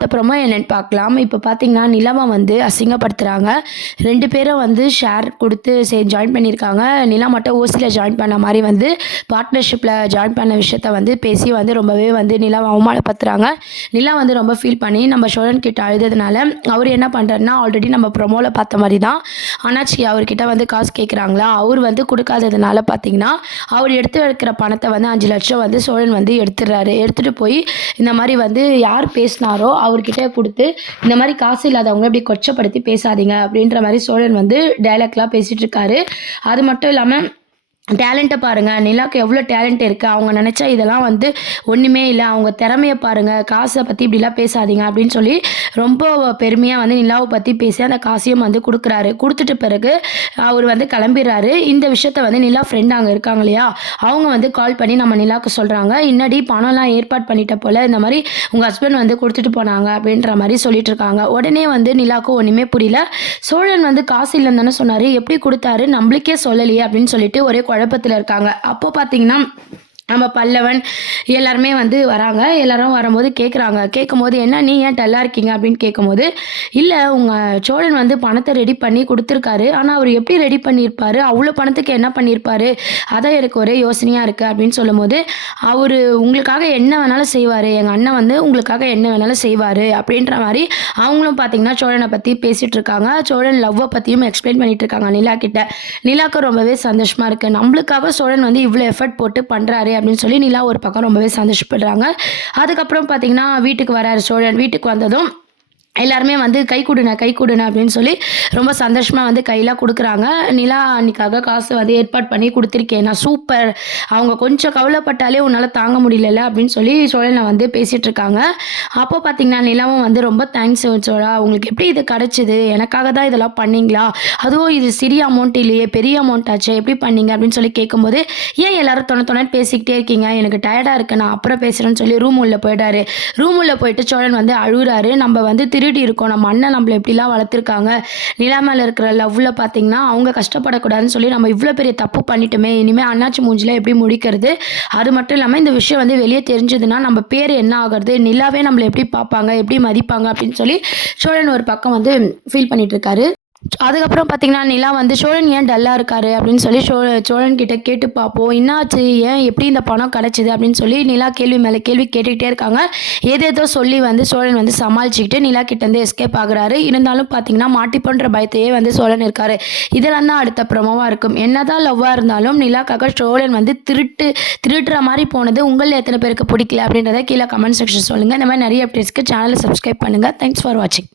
அப்புறமா என்னன்னு பார்க்கலாம். இப்போ பார்த்தீங்கன்னா, நிலாவ வந்து அசிங்கப்படுத்துறாங்க. 2 பேரும் வந்து ஷேர் குடுத்து ஜாயின் பண்ணியிருக்காங்க. நிலா மட்டும் ஓசில ஜாயின் பண்ண மாரி வந்து பார்ட்னர்ஷிப்ல ஜாயின் பண்ண விஷயத்த வந்து பேசி வந்து ரொம்பவே வந்து நிலாவ அவமானப்படுத்துறாங்க. நிலா வந்து ரொம்ப ஃபீல் பண்ணி நம்ம சோழன் கிட்ட அழுததுனால, அவரு என்ன பண்றாருன்னா, ஆல்ரெடி நம்ம ப்ரொமோல பார்த்த மாரி தான் அண்ணாச்சி அவர்கிட்ட வந்து காசு கேட்குறாங்களா, அவரு வந்து குடுக்காததுனால பார்த்தீங்கன்னா, அவர் எடுத்து வைக்கிற பணத்த வந்து 5,00,000 வந்து சோழன் வந்து எடுத்துடுறாரு. எடுத்துட்டு போய் இந்த மாரி வந்து யார் பேசினாரோ அவர்கிட்ட குடுத்து, இந்த மாரி காசு இல்லாதவங்கள இப்படி கொச்சப்படுத்தி பேசாதீங்க அப்படின்ற மாரி சோழன் வந்து டயலாக்லாம் பேசிட்டு இருக்காரு. அது மட்டும் இல்லாம டேலண்ட்ட பாருங்க. நிலாக்கு எவ்வளோ டேலண்ட் இருக்கு. அவங்க நெனச்சா இதெல்லாம் வந்து ஒண்ணுமே இல்ல. அவங்க திறமைய பாருங்க. காச பத்தி இப்படிலாம் பேசாதீங்க அப்படின்னு சொல்லி ரொம்ப பெருமையா வந்து நிலாவ பத்தி பேசி அந்த காசையும் வந்து குடுக்குறாரு. குடுத்துட்ட பிறகு அவரு வந்து கிளம்பிறாரு. இந்த விஷயத்த வந்து நிலா ஃப்ரெண்ட் அங்க இருக்காங்க இல்லையா? அவங்க வந்து கால் பண்ணி நம்ம நிலாவுக்கு சொல்றாங்க. "என்னடி பணம்லாம் ஏற்பாடு பண்ணிட்ட போல. இந்த மாரி உங்க ஹஸ்பண்ட் வந்து குடுத்துட்டு போனாங்க." அப்படின்ற மாரி சொல்லிட்டு இருக்காங்க. உடனே வந்து நிலாவுக்கு ஒண்ணுமே புரியல. சோழன் வந்து காசு இல்லன்னு தானே சொன்னாரு. எப்படி குடுத்தாரு? நம்மளுக்கே சொல்லலையே அப்படின்னு சொல்லிட்டு ஒரே குழப்பத்துல இருக்காங்க. அப்போ பார்த்தீங்கன்னா, நம்ம பல்லவன் எல்லாருமே வந்து வராங்க. எல்லாரும் வரும்போது கேட்குறாங்க. கேட்கும்போது, "என்ன நீ ஏன் டல்லா இருக்கீங்க?" அப்படின்னு கேட்கும்போது, "இல்ல உங்க சோழன் வந்து பணத்த ரெடி பண்ணி குடுத்துருக்காரு. ஆனா அவரு எப்படி ரெடி பண்ணியிருப்பாரு? அவ்ளோ பணத்துக்கு என்ன பண்ணியிருப்பாரு? அதான் எனக்கு ஒரே யோசனையா இருக்கு." அப்படின்னு சொல்லும்போது, "அவரு உங்களுக்காக என்ன வேணாலும் செய்வாரு. எங்க அண்ணன் வந்து உங்களுக்காக என்ன வேணாலும் செய்வாரு." அப்படின்ற மாரி அவங்களும் பார்த்தீங்கன்னா, சோழன பத்தி பேசிட்டு இருக்காங்க. சோழன் லவ்வ பத்தியும் எக்ஸ்பிளைன் பண்ணிட்டு இருக்காங்க நிலா கிட்ட. நிலாக்கு ரொம்பவே சந்தோஷமா இருக்கு. நம்மளுக்காக சோழன் வந்து இவ்ளோ எஃபர்ட் போட்டு பண்றாரே அப்படின்னு சொல்லி நிலா ஒரு பக்கம் ரொம்பவே சந்தோஷப்படுறாங்க. அதுக்கப்புறம் பார்த்தீங்கன்னா, வீட்டுக்கு வராரு சோழன். வீட்டுக்கு வந்ததும் எல்லாருமே வந்து கை குடுண்ண, கை குடுண்ண அப்படின்னு சொல்லி ரொம்ப சந்தோஷமா வந்து கையெல்லாம் குடுக்குறாங்க. நிலா அன்னைக்காக காசு வந்து ஏற்பாடு பண்ணி குடுத்துருக்கேன். நான் சூப்பர். அவங்க கொஞ்சம் கவலைப்பட்டாலே உன்னால தாங்க முடியலல்ல அப்படின்னு சொல்லி சோழன வந்து பேசிட்டு இருக்காங்க. அப்போ பார்த்தீங்கன்னா, நிலாவும் வந்து ரொம்ப தேங்க்ஸ் சோழா. உங்களுக்கு எப்படி இது கிடைச்சது? எனக்காக தான் இதெல்லாம் பண்ணீங்களா? அதுவும் இது சிறிய அமௌண்ட் இல்லையே, பெரிய அமௌண்ட் ஆச்சே. எப்படி பண்ணீங்க? அப்படின்னு சொல்லி கேட்கும்போது, ஏன் எல்லாரும் தொணன்னு பேசிக்கிட்டே இருக்கீங்க? எனக்கு டயர்டா இருக்கு. நான் அப்புறம் பேசுறேன்னு சொல்லி ரூம் உள்ள போயிட்டாரு. ரூம் உள்ள போயிட்டு சோழன் வந்து அழுவுறாரு. நம்ம வந்து திருடி இருக்கோம். நம்ம அண்ணன் நம்மள எப்படிலாம் வளர்த்துருக்காங்க. நிலா மேல இருக்கிற லவ்ல பார்த்தீங்கன்னா, அவங்க கஷ்டப்படக்கூடாதுன்னு சொல்லி நம்ம இவ்ளோ பெரிய தப்பு பண்ணிட்டோமே. இனிமே அண்ணாச்சி மூஞ்சில எப்படி முழிக்கிறது? அது மட்டும் இல்லாம இந்த விஷயம் வந்து வெளிய தெரிஞ்சதுன்னா, நம்ம பேரு என்ன ஆகுறது? நிலாவே நம்மள எப்படி பார்ப்பாங்க? எப்படி மதிப்பாங்க? அப்படின்னு சொல்லி சோழன் ஒரு பக்கம் வந்து ஃபீல் பண்ணிட்டு இருக்காரு. அதுக்கப்புறம் பார்த்தீங்கன்னா, நிலா வந்து "சோழன் ஏன் டல்லா இருக்காரு?" அப்படின்னு சொல்லி சோழன் கிட்ட கேட்டு பார்ப்போம். "என்னாச்சு? ஏன் எப்படி இந்த பணம் கிடைச்சது?" அப்படின்னு சொல்லி நிலா கேள்வி மேல கேள்வி கேட்டுக்கிட்டே இருக்காங்க. ஏதேதோ சொல்லி வந்து சோழன் வந்து சமாளிச்சுக்கிட்டு நிலா கிட்டேருந்து எஸ்கேப் ஆகுறாரு. இருந்தாலும் பார்த்தீங்கன்னா, மாட்டிப்போன்ற பயத்தையே வந்து சோழன் இருக்காரு. இதெல்லாம் தான் அடுத்த ப்ரோமோவா இருக்கும். என்னதான் லவ்வா இருந்தாலும் நிலாக்காக சோழன் வந்து திருடுற மாரி போனது உங்கள்ல எத்தன பேருக்கு பிடிக்கல? அப்படின்றத கீழ கமெண்ட் செக்ஷன் சொல்லுங்க. இந்த மாரி நெறைய அப்டேட்ஸ்க்கு சேனல சப்ஸ்கிரைப் பண்ணுங்க. தேங்க்ஸ் ஃபார் வாட்சிங்.